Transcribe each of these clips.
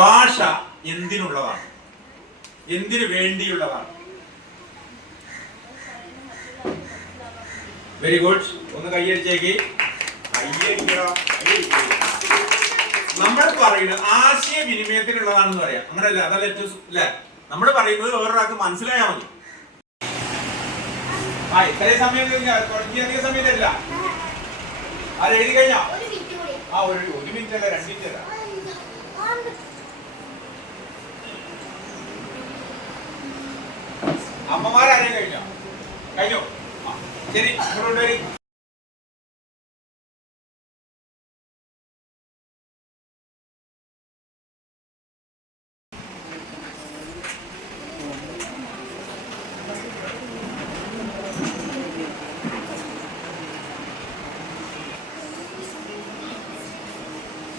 ഭാഷ എന്തിനുള്ളതാണ്? എന്തിനു വേണ്ടിയുള്ളതാണ്? Very good. ഒന്ന് കൈയടിച്ചേക്ക്. നമ്മൾ പറയുന്നത് ആശയവിനിമയത്തിനുള്ളതാണെന്ന് പറയാം. അങ്ങനല്ല, അതല്ല ഏറ്റവും അല്ലെ? നമ്മൾ പറയുന്നത് വേറൊരാൾക്ക് മനസ്സിലായാൽ മതി. ഇത്രയും സമയം കുറച്ചധികം സമയം തരില്ല. അത് എഴുതി കഴിഞ്ഞാ ഒരു മിനിറ്റ് അല്ല, 2 മിനിറ്റ് അല്ല. അമ്മമാരാരെയും കഴിഞ്ഞോ? കഴിഞ്ഞോ? ശരി, കൊണ്ടുവരി.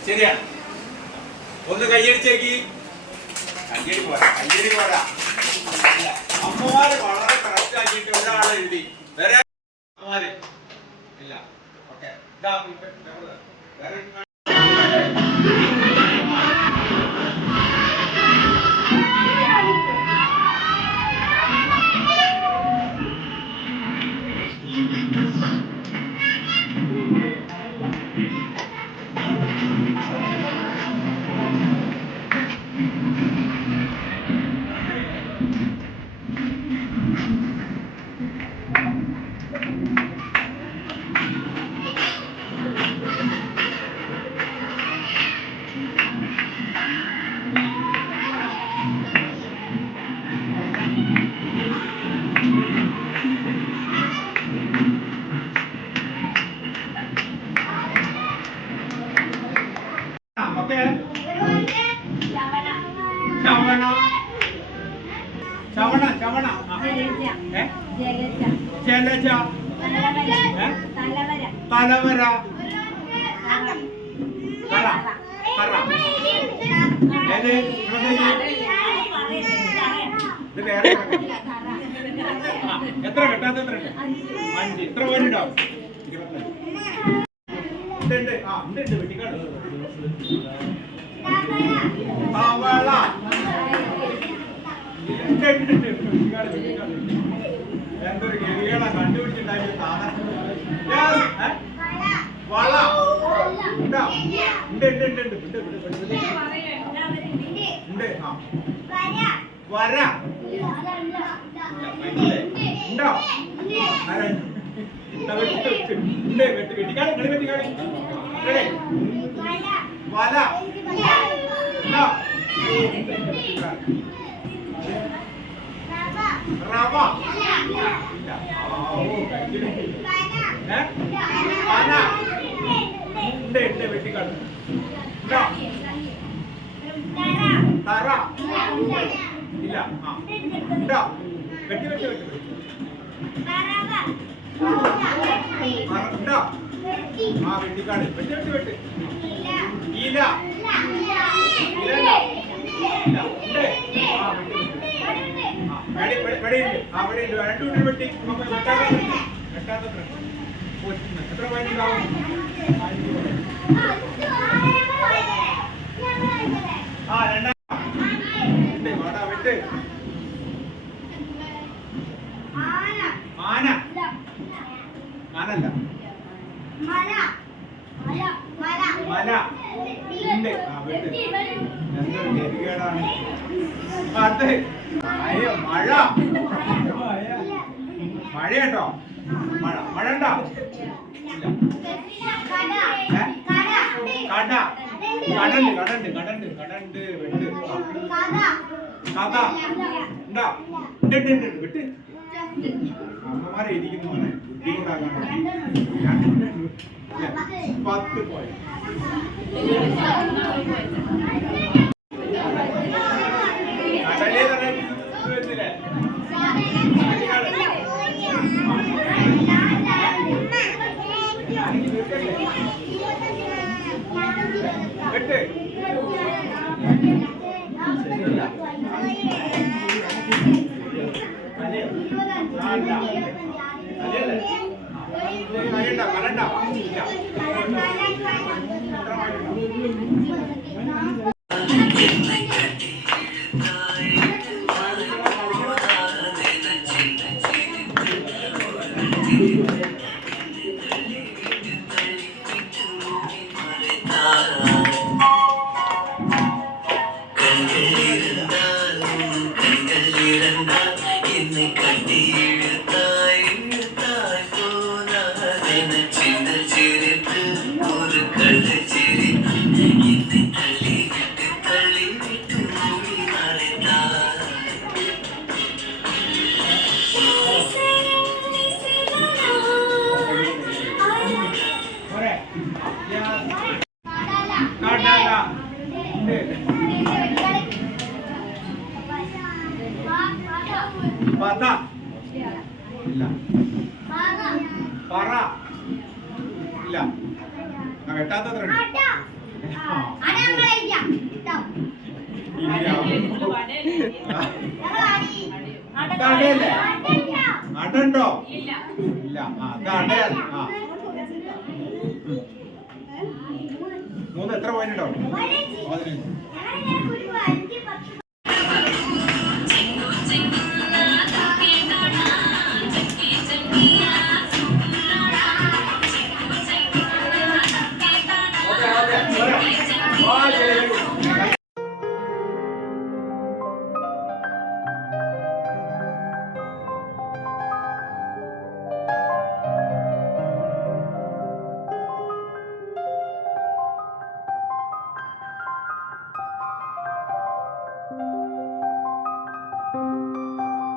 ശരിയാണ്. ഒന്ന് കയ്യടിച്ചേക്ക്. കയ്യടി പോരാ, കയ്യടി പോരാ. അമ്മമാര് വളരെ കറക്റ്റ് ആക്കിയിട്ട് ഒരാളെ എഴുതി. വേറെ അമ്മമാര് ഇല്ല. ഓക്കെ, തലവര, എത്ര കെട്ടാത്ത? എത്ര 5. എത്ര പേരുണ്ടാവും? 24. വെട്ടിക്കാട്. തവള. എന്തൊരു ഗതികളാ കണ്ടുപിടിച്ചിട്ടുണ്ടാക്കിയ സാധനം. വള ഉണ്ടോ? ഉണ്ട്. വര ഉണ്ടോ? വെട്ടിക്കാട്. വല ഉണ്ടോ? റവ ഉണ്ട്. വെട്ടിക്കാട്. തറ ഇല്ല. ഉണ്ടോ? വെട്ടി ഉണ്ടോ? വെട്ടിക്കാട്. വെട്ട്. ഇല. അവിടെ 2 കൂട്ടി വെട്ടി. വെട്ടാത്ത എത്ര പതിനുണ്ടാവും? വാടാ വെട്ട്. ആന. ആനല്ല. മല. ഉണ്ട്. വെട്ട്. എന്തൊരു ഗതികേടാണ്. അത് മഴ. മഴ കേട്ടോ? മഴ ഉണ്ടോ? കട. കടണ്ട്. വെട്ട്. കഥ ഉണ്ടോ? ഉണ്ട്. വെട്ട്. അമ്മമാരെ ഇരിക്കുന്നു പോലെ ബുദ്ധിമുട്ടാക്കാൻ. 10 പോയി. കടലേ തന്നെ വെട്ട്. കലണ്ട പത ഇല്ല. പറ ഇല്ല. വെട്ടാത്തത്ര അടണ്ടോ? ഇല്ല. അടയാൽ. മൂന്ന് എത്ര പോയിന്റ് ഉണ്ടോ? 15.